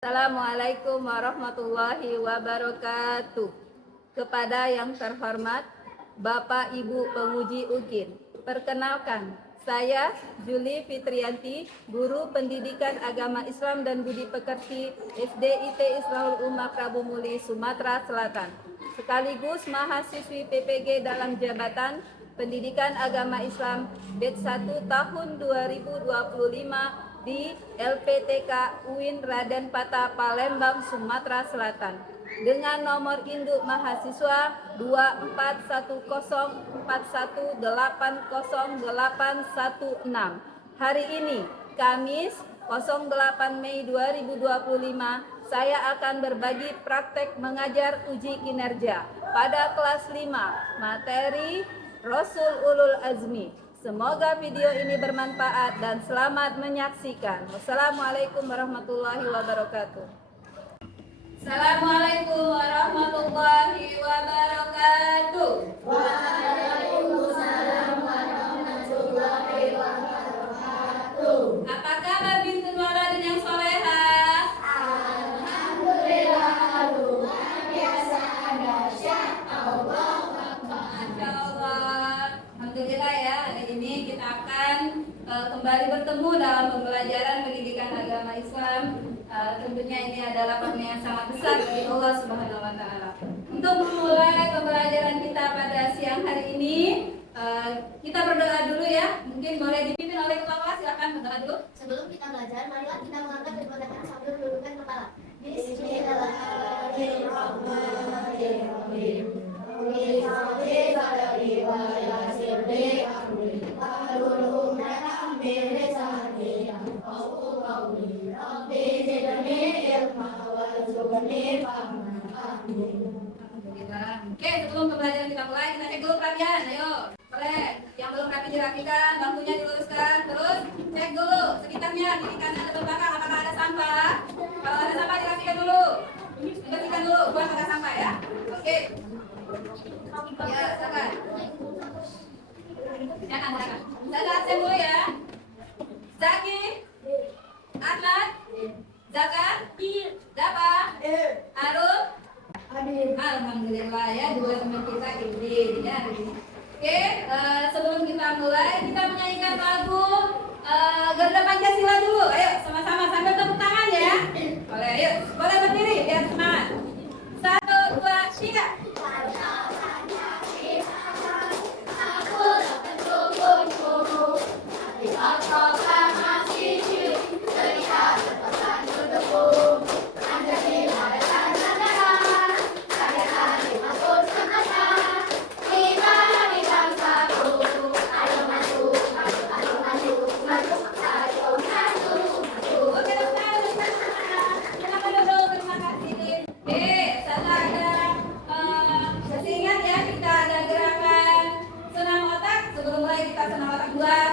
Assalamualaikum warahmatullahi wabarakatuh. Kepada yang terhormat Bapak Ibu Penguji UKIN, perkenalkan, saya Juli Fitrianti, Guru Pendidikan Agama Islam dan Budi Pekerti SDIT Islahul Ummah Prabu Muli, Sumatera Selatan, sekaligus mahasiswi PPG dalam jabatan Pendidikan Agama Islam batch 1 tahun 2025 di LPTK UIN Raden Patah, Palembang, Sumatera Selatan, dengan nomor induk mahasiswa 241041808016. Hari ini, Kamis 08 Mei 2025, saya akan berbagi praktek mengajar uji kinerja pada kelas 5, materi Rasul Ulul Azmi. Semoga video ini bermanfaat dan selamat menyaksikan. Wassalamualaikum warahmatullahi wabarakatuh. Assalamualaikum warahmatullahi wabarakatuh. Waalaikumsalam warahmatullahi wabarakatuh. Apa kabar bintun waladin yang solehah? Alhamdulillah, luar biasa, dahsyat, Allah Akbar. Masya Allah. Alhamdulillah ya, hari ini kita akan kembali bertemu dalam pembelajaran pendidikan agama Islam. Tentunya ini adalah karunia yang sangat besar dari Allah Subhanahu wa Ta'ala. Untuk memulai pembelajaran kita pada siang hari ini, kita berdoa dulu ya. Mungkin boleh dipimpin oleh ketua kelas, silakan berdoa dulu. Sebelum kita belajar, marilah kita mengangkat kedua tangan sambil menundukkan kepala. Bismillahirrahmanirrahim. Oke, sebelum pembelajaran kita mulai, kita cek dulu perapian. Ayo, boleh. Yang belum rapi dirapikan, bangkunya diluruskan. Terus cek dulu sekitarnya, kiri kanan atau belakang, apakah ada sampah. Kalau ada sampah dirapikan dulu, bersihkan dulu, buat ada sampah ya. Oke. Ya, silakan. Silakan. Saya absen dulu ya. Zaki, Atlan, Zaka, Dapa, Arul. Alhamdulillah ya, dua teman kita ini ya. Oke, sebelum kita mulai, kita menyanyikan lagu Garuda Pancasila dulu. Ayo sama-sama sambil tepuk tangan ya. Boleh, yuk. Boleh berdiri biar semangat. 1, 2, 3.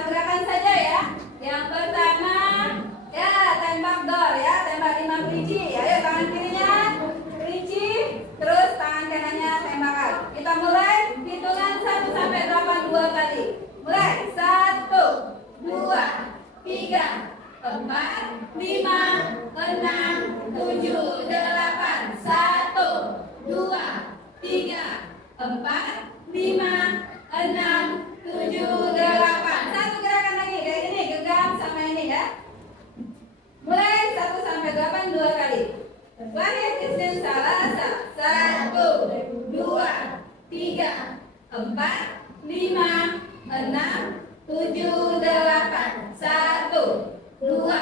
Gerakan saja ya. Yang pertama, ya tembak dor ya, tembak 5 kelinci. Ayo tangan kirinya kelinci, terus tangan kanannya tembakan. Kita mulai hitungan 1 sampai 8 2 kali. Mulai 1, 2, 3, 4, 5, 6, 7, 8. 1, 2, 3, 4, 5, 6, 7, 8. Satu gerakan lagi kayak gini, genggam sama ini ya. Mulai 1 sampai 8 2 kali. Bahaya Kristen Salasa. 1, 2, 3, 4, 5, 6, 7, 8. 1, 2,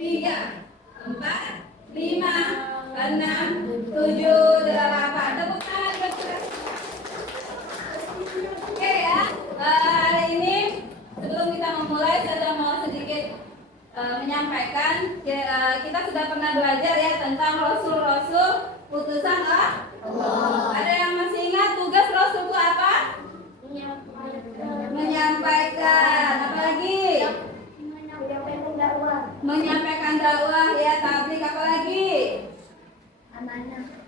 3, 4, 5, 6, 7, 8. Tepuk tangan. Oke ya, hari ini sebelum kita memulai saya mau sedikit menyampaikan kita sudah pernah belajar ya tentang Rasul-Rasul utusan Allah. Ada yang masih ingat tugas Rasul itu apa? Menyampaikan. Apa lagi? Menyampaikan dakwah ya, tabligh. Apa lagi?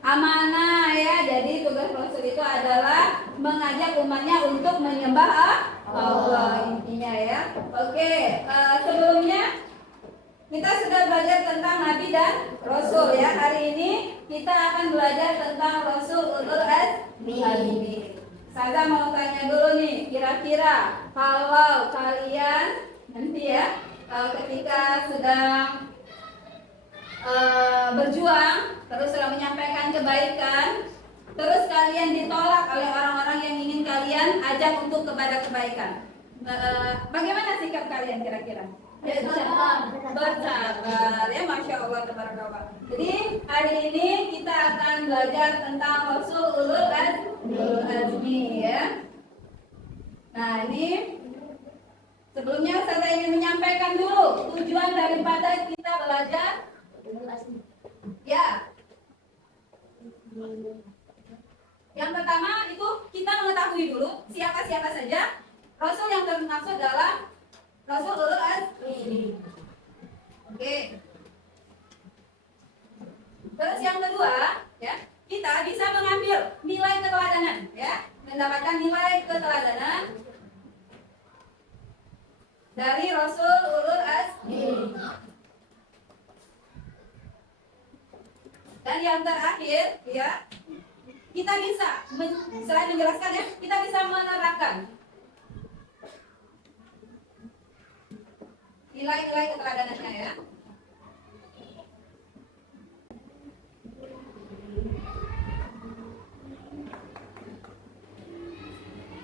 Amanah ya. Jadi tugas Rasul itu adalah mengajak umatnya untuk menyembah Allah intinya ya. Oke, sebelumnya Kita sudah belajar tentang Nabi dan Rasul ya. Hari ini kita akan belajar tentang Rasul Ulul Azmi. Saya mau tanya dulu nih, kira-kira kalau kalian nanti ya ketika sedang berjuang, terus sedang menyampaikan kebaikan, terus kalian ditolak oleh orang-orang yang ingin kalian ajak untuk kepada kebaikan, bagaimana sikap kalian kira-kira? Bersabar ya, Masya Allah, tabarakallah. Jadi hari ini kita akan belajar tentang Rasul Ulul Azmi ya. Nah ini sebelumnya saya ingin menyampaikan dulu tujuan daripada kita belajar ya. Yang pertama itu kita mengetahui dulu siapa-siapa saja Rasul yang termaksud dalam Rasul Ulul Azmi. Oke. Terus yang kedua, ya, kita bisa mengambil nilai keteladanan, ya, mendapatkan nilai keteladanan dari Rasul Ulul Azmi. Dan yang terakhir, ya, kita bisa selain menjelaskan ya, kita bisa menerapkan nilai-nilai keteladanannya ya.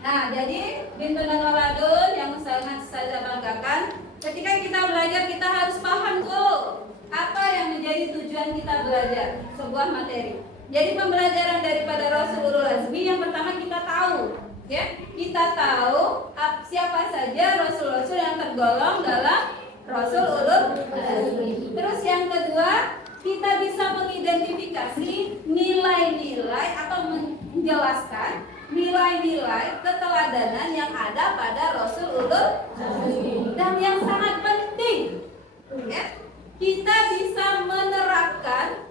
Nah, jadi bintun dan waladun yang sangat saya banggakan, ketika kita belajar kita harus paham dulu apa yang menjadi tujuan kita belajar sebuah materi. Jadi pembelajaran daripada Rasul Ulul Azmi yang pertama kita tahu, ya, kita tahu siapa saja rasul-rasul yang tergolong dalam Rasul Ulul Azmi. Terus yang kedua, kita bisa mengidentifikasi nilai-nilai atau menjelaskan nilai-nilai keteladanan yang ada pada Rasul Ulul Azmi. Dan yang sangat penting, ya, kita bisa menerapkan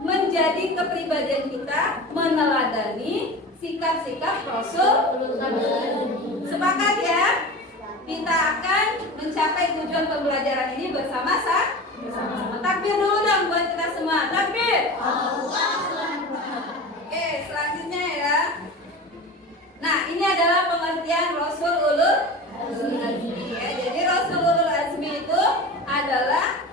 menjadi kepribadian kita meneladani sikap-sikap Rasul Ulul Azmi. Sepakat ya? Kita akan mencapai tujuan pembelajaran ini bersama-sama. Takbir dulu dong buat kita semua. Takbir. Oke, selanjutnya ya. Nah, ini adalah pengertian Rasul Ulul Azmi. Ya, jadi Rasul Ulul Azmi itu adalah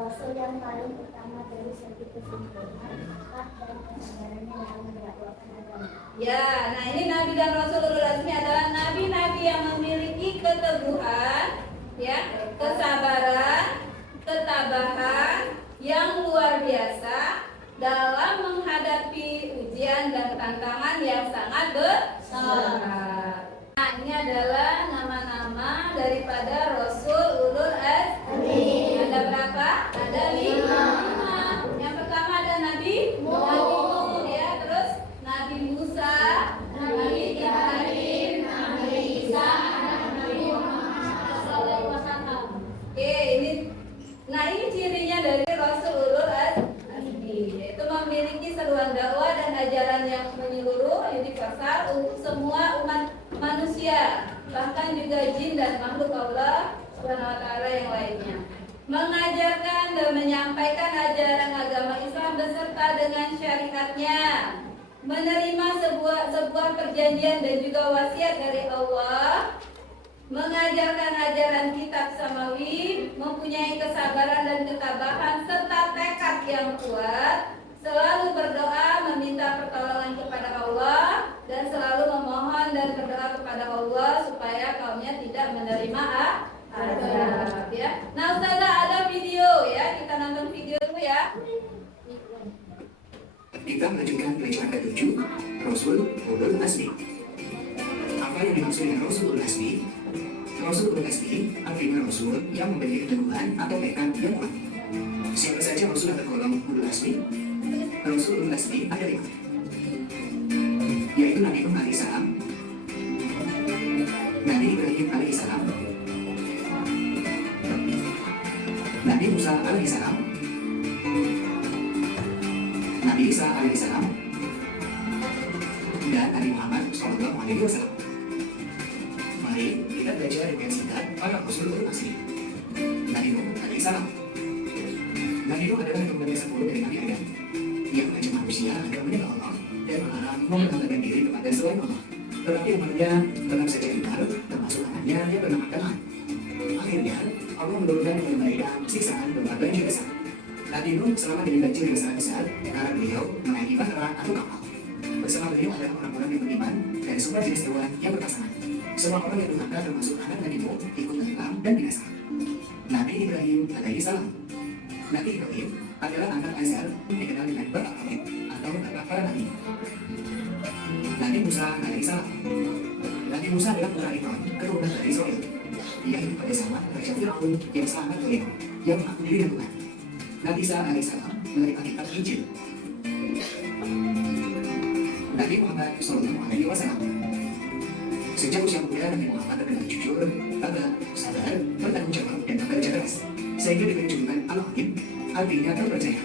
Rasul yang paling utama dari segi kesimpulan hak dan kebenarannya dalam mendakwakan agama. ya, nah ini Nabi dan Rasul Ulul Azmi adalah nabi-nabi yang memiliki keteguhan, ya, kesabaran, ketabahan yang luar biasa dalam menghadapi ujian dan tantangan yang sangat besar. Nah, ini adalah nama-nama daripada Rasul Ulul Azmi. Ada berapa? Ada 5. Yang pertama ada Nabi Nuh, ya, terus Nabi Musa, Nabi Ibrahim, Nabi Isa, Nabi Muhammad SAW. Oke, ini cirinya dari Rasul Ulul Azmi, yaitu memiliki seruan dakwah dan ajaran yang menyeluruh, universal untuk semua umat manusia, bahkan juga jin dan makhluk Allah Subhanahu wa Ta'ala yang lainnya. Mengajarkan dan menyampaikan ajaran agama Islam beserta dengan syariatnya, menerima sebuah perjanjian dan juga wasiat dari Allah, mengajarkan ajaran kitab samawi, mempunyai kesabaran dan ketabahan serta tekad yang kuat, selalu berdoa meminta pertolongan kepada Allah dan selalu memohon dan berdoa kepada Allah supaya kaumnya tidak menerima azab, ya. Nah, Ustazah ada video ya, kita nonton video dulu ya. Kita melanjutkan pelajaran ke-7 Rasul Ulul Azmi. Apa yang dimaksud dengan Rasul Ulul Azmi? Rasul Ulul Azmi artinya Rasul yang memiliki keteguhan atau tekad yang kuat. Siapa saja Rasul yang tergolong Ulul Azmi? Rasul Ulul Azmi ada 5, yaitu Nabi Nuh alaihissalam, Nabi Ibrahim alaihissalam, Nabi Musa alaihissalam, Nabi Isa alaihissalam, dan Nabi Muhammad SAW. Mari kita belajar dengan singkat para Rasul Ulul Azmi. itu adalah keturunan yang 10 dari Nabi Adam. Ia mengajak manusia agar menyembah Allah dan melarang memperkenalkan diri kepada selain Allah. Tetapi umatnya tetap saja ingkar, termasuk anaknya yang bernama Kanan. Akhirnya, Allah menurunkan kepada mereka siksaan berupa banjir besar. Nabi Nuh selama dari banjir yang sangat besar karena beliau menaiki bahtera atau kapal. Bersama beliau adalah orang-orang yang beriman dari semua jenis hewan yang berpasangan. Semua orang yang durhaka termasuk anak Nabi Nuh ikut tenggelam dan binasa. Nabi Ibrahim alaihi salam. Nabi Ibrahim adalah anak Azar, dikenal dengan Bapak Khalid atau Bapak para Nabi. Nabi Musa alaihissalam. Nabi Musa adalah putra Imran, keturunan dari Israel. Ia hidup pada zaman Raja Fir'aun yang sangat dolim, yang mengaku diri dengan Tuhan. Nabi Isa alaihissalam menerima kitab Injil. Nabi Muhammad Sallallahu Alaihi Wasallam. Sejak usia muda, Nabi Muhammad terkenal jujur, tabah, sabar, bertanggung jawab, dan bekerja keras, sehingga diberi julukan Al-Hakim, artinya terpercaya.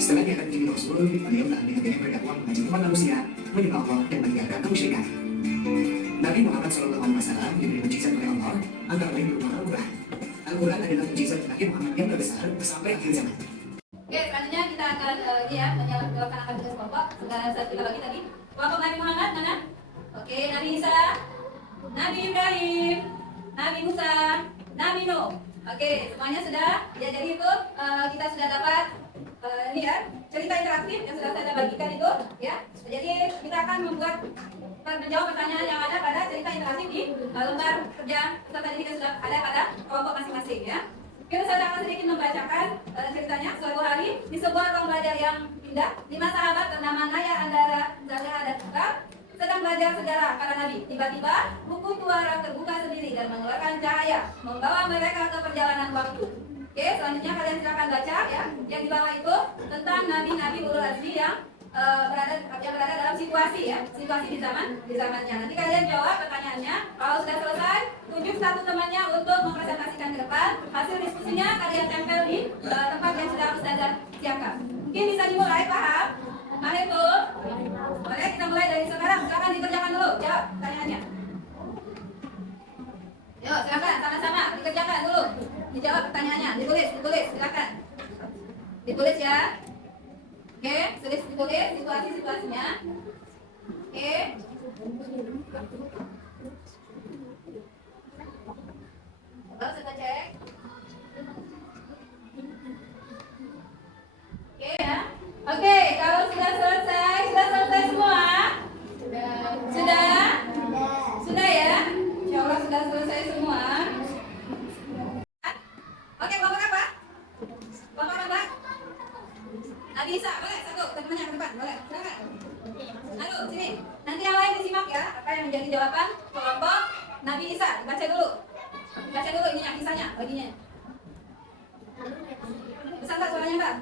Setelah diangkat menjadi Rasul, beliau telah dengan berdakwah mengajak umat manusia menyembah Allah dan meninggalkan kemusyrikan. Nabi Muhammad SAW diberi mujizat oleh Allah antara lain berupa Al-Quran. Al-Quran adalah mujizat Nabi Muhammad yang terbesar sampai akhir zaman. Oke, selanjutnya kita akan melaksanakan tugas kelompok. Sudah satu lagi tadi. Kelompok Nabi Muhammad mana? Oke, Nabi Isa, Nabi Ibrahim, Nabi Musa, Nabi Nuh. Oke, semuanya sudah. Ya, jadi itu kita sudah dapat ini ya cerita interaktif yang sudah saya bagikan itu ya. Jadi kita akan menjawab pertanyaan yang ada pada cerita interaktif di lembar kerja peserta didik yang sudah ada pada kelompok masing-masing ya. Kita saya akan sedikit membacakan ceritanya. Suatu hari di sebuah ruang belajar yang indah, 5 sahabat bernama Naya, Andara, Zaleha, dan Tukar sedang belajar sejarah para nabi. Tiba-tiba buku tuara terbuka sendiri dan mengeluarkan cahaya, membawa mereka ke perjalanan waktu. Oke, selanjutnya kalian silakan baca ya. Yang di bawah itu tentang nabi-nabi ulul azmi yang berada dalam situasi ya, situasi di zamannya. Nanti kalian jawab pertanyaannya. Kalau sudah selesai, tunjuk satu temannya untuk mempresentasikan ke depan. Hasil diskusinya kalian tempel di tempat yang sudah Ustazah siapkan. Mungkin bisa dimulai, paham? Mari itu. Boleh kita mulai dari sekarang. Silakan dikerjakan dulu. Jawab pertanyaannya. Yuk, silakan sama-sama dikerjakan dulu. Dijawab pertanyaannya. Ditulis, silakan. Ditulis ya. Oke, tulis ditulis situasinya. Oke. Lalu kita cek. Oke ya. Oke, kalau sudah selesai semua? Sudah ya? Insya Allah sudah selesai semua. Oke, kelompok apa? Kelompok apa? Nabi Isa, boleh satu, temannya ke depan, boleh, silakan. Ayo, sini. Nanti yang lain disimak ya, apa yang menjadi jawaban kelompok Nabi Isa. Baca dulu ininya, kisahnya, baginya. Besar tak suaranya, Mbak?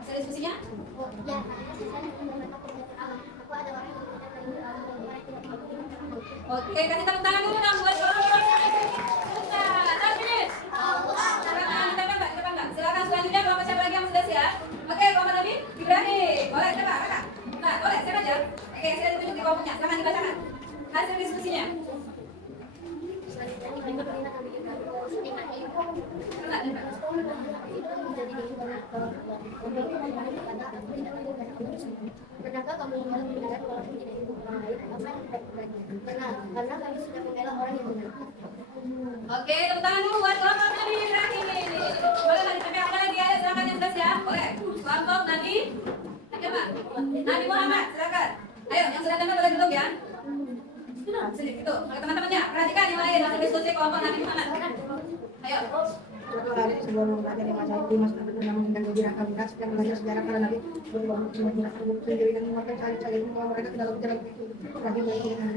Hasil diskusinya? Oke, kasih tepuk tangan dulu dong buat orang-orang. Silakan selanjutnya kelompok siapa lagi yang sudah siap? Oke, kelompok Nabi Ibrahim. Boleh coba, Kakak. Nah, boleh, siapa aja? Oke, saya tunjuk di kelompoknya. Silakan dibacakan hasil diskusinya. Pernahkah kamu mendengar walaupun tidak ibu orang lain apa yang tidak dilakukan? Karena kami sudah membela orang yang benar. Oke, tepuk tangan dulu buat kelompok Nabi Ibrahim. Boleh nggak ditempel apa lagi ya? Silakan yang sudah siap. Boleh. Kelompok Nabi. Coba. Nabi Muhammad, silakan. Ayo, yang sudah tempel boleh duduk ya. Sini, itu. Teman-temannya, perhatikan yang lain hasil diskusi kelompok Nabi Muhammad. Ayo. Suatu hari sebelum belajar di masa itu Mas Nabi pernah mengundang beberapa kandidat yang belajar sejarah para nabi berbangun menggunakan buku sendiri dan mengeluarkan cahaya membawa mereka ke dalam jalan itu lagi dari dengan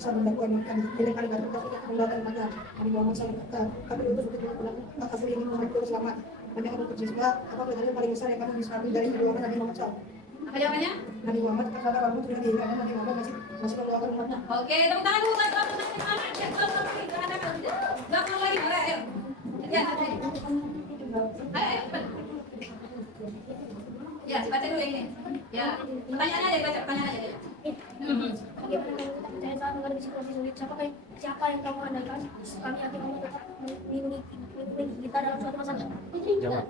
saat mendakwah makan dilempar batu untuk mengembalikan mata Nabi Muhammad SAW tapi untuk pulang kabur ini membantu selamat banyak untuk siswa apa pelajaran paling besar yang kamu bisa ambil dari perjuangan Nabi Muhammad SAW. Apa jawabannya? Nabi Muhammad kata kamu sudah karena Nabi Muhammad masih mendoakan umatnya. Oke, tepuk tangan dulu buat kelompok Nabi Muhammad. Ya, kelompok Nabi Muhammad. Belakang lagi, boleh, ayo. Ya, ayo, cepat. Ya, baca dulu ini. Ya, pertanyaannya aja baca, pertanyaan aja. Bagaimana kamu tetap percaya saat menghadapi situasi sulit? Siapa yang kamu andalkan? Kami yakin kamu tetap melindungi kita dalam suatu masalah. Jawab.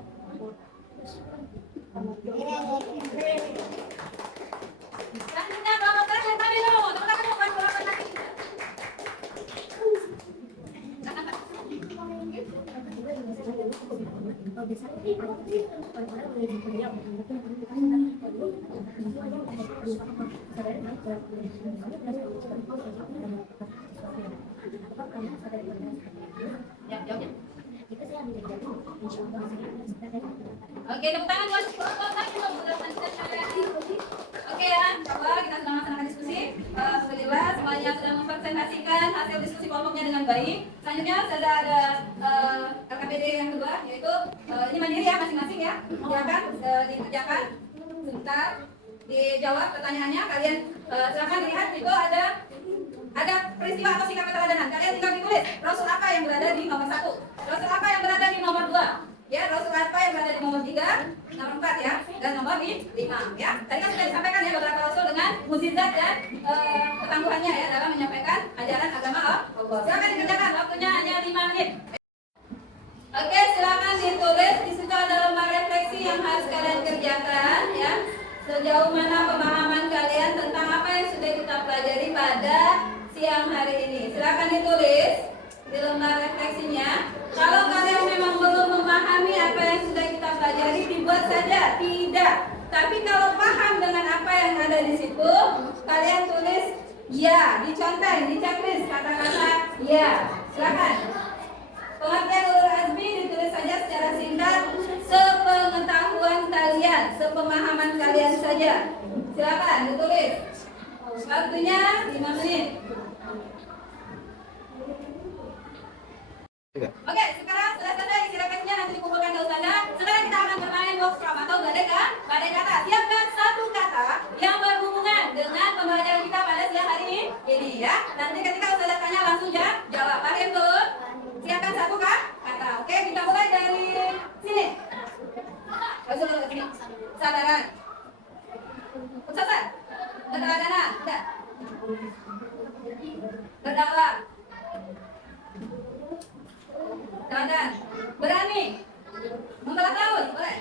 Selanjutnya kelompok terakhir tadi dulu. Teman-teman bukan kelompok lagi. Ya, jawabnya. Oke, tepuk tangan buat kelompok tadi dulu. Oke ya, coba kita sedang melaksanakan diskusi. Sudah jelas, semuanya sudah mempresentasikan hasil diskusi kelompoknya dengan baik. Selanjutnya sudah ada LKPD yang kedua, yaitu ini mandiri ya masing-masing ya. Silakan dikerjakan sebentar, dijawab pertanyaannya. Kalian silakan lihat itu ada peristiwa atau sikap keteladanan. Kalian tinggal ditulis Rasul apa yang berada di nomor 1, Rasul apa yang berada di nomor 2. Ya, Rasul apa yang berada di nomor 3, nomor 4 ya, dan nomor 5 ya. Tadi kan sudah disampaikan ya beberapa Rasul dengan mukjizat dan ketangguhannya ya dalam menyampaikan ajaran agama Allah. Silakan dikerjakan, waktunya hanya 5 menit. Oke, silakan ditulis. Di situ ada lembar refleksi yang harus kalian kerjakan ya. Sejauh mana pemahaman kalian tentang apa yang sudah kita pelajari pada siang hari ini. Silakan ditulis di lembar refleksinya. Kalau kalian memang belum memahami apa yang sudah kita pelajari, dibuat saja tidak. Tapi kalau paham dengan apa yang ada di situ, kalian tulis ya, dicontoh, di checklist kata-kata ya. Silakan. Pengertian ulul azmi ditulis saja secara singkat, sepengetahuan kalian, sepemahaman kalian saja. Silakan ditulis. Waktunya 5 menit. Oke, sekarang sudah selesai isi refleksinya, nanti dikumpulkan ke Ustazah. Sekarang kita akan bermain workshop atau badai kata. Siapkan satu kata yang berhubungan dengan pembelajaran kita pada siang hari ini ya. Nanti ketika Ustazah tanya langsung jawab. Paham tuh? Siapkan satu kata. Oke, kita mulai dari sini. Langsung ke sini. Sabaran. Sabar. Keteladanan. Tidak. Berdakwah. Teladan. Berani. Membelak laut. Boleh.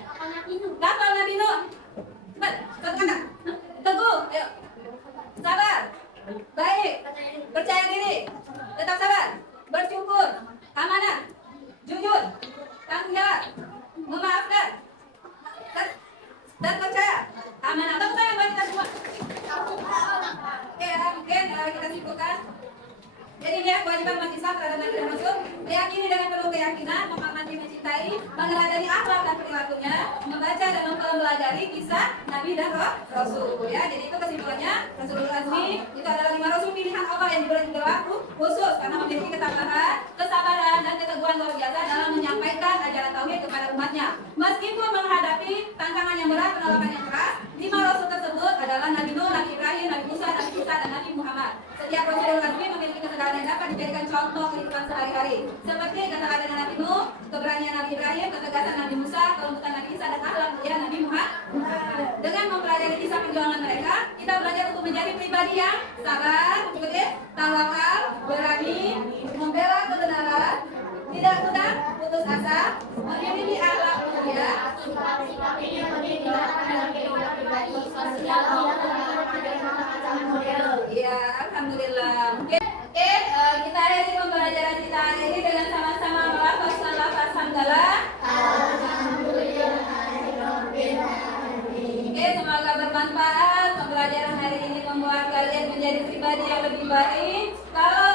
Kapal Nabi Nuh. Cepat. Satu kata. Teguh. Ayo. Sabar. Baik. Percaya diri. Tetap sabar. Bersyukur. Amanah. Jujur. Tanggung jawab. Memaafkan. Dan percaya. Amanah. Tepuk tangan buat kita semua. Oke ya, mungkin kita simpulkan. Jadi dia kewajiban umat Islam terhadap Nabi dan Rasul, meyakini dengan penuh keyakinan, menghormati, mencintai, meneladani akhlak dan perilakunya, membaca dan mempelajari kisah Nabi dan Rasul. Ya, jadi itu kesimpulannya. Rasulul Azmi itu adalah 5 Rasul pilihan Allah yang berlaku khusus karena memiliki ketabahan, kesabaran dan keteguhan luar biasa dalam menyampaikan ajaran tauhid kepada umatnya. Meskipun menghadapi tantangan yang berat, penolakan yang keras, 5 Rasul tersebut adalah Nabi Nuh, Nabi Ibrahim, Nabi Musa, Nabi Isa, dan Nabi Muhammad. Setiap Rasulul Azmi memiliki ketegaran yang dapat dijadikan contoh kehidupan sehari-hari, seperti keteladanan Nabi Nuh, keberanian Nabi Ibrahim, ketegasan Nabi Musa, kelembutan Nabi Isa, dan akhlak mulia Nabi Muhammad. Dengan mempelajari kisah perjuangan mereka, kita belajar untuk menjadi pribadi yang sabar, tawakal, berani, membela kebenaran, tidak mudah putus asa, memiliki akhlak mulia, ya, alhamdulillah. Oke, kita akhiri pembelajaran kita hari ini dengan sama-sama melafazkan lafaz hamdalah. Oke, semoga bermanfaat. Pembelajaran hari ini membuat kalian menjadi pribadi yang lebih baik. Kalau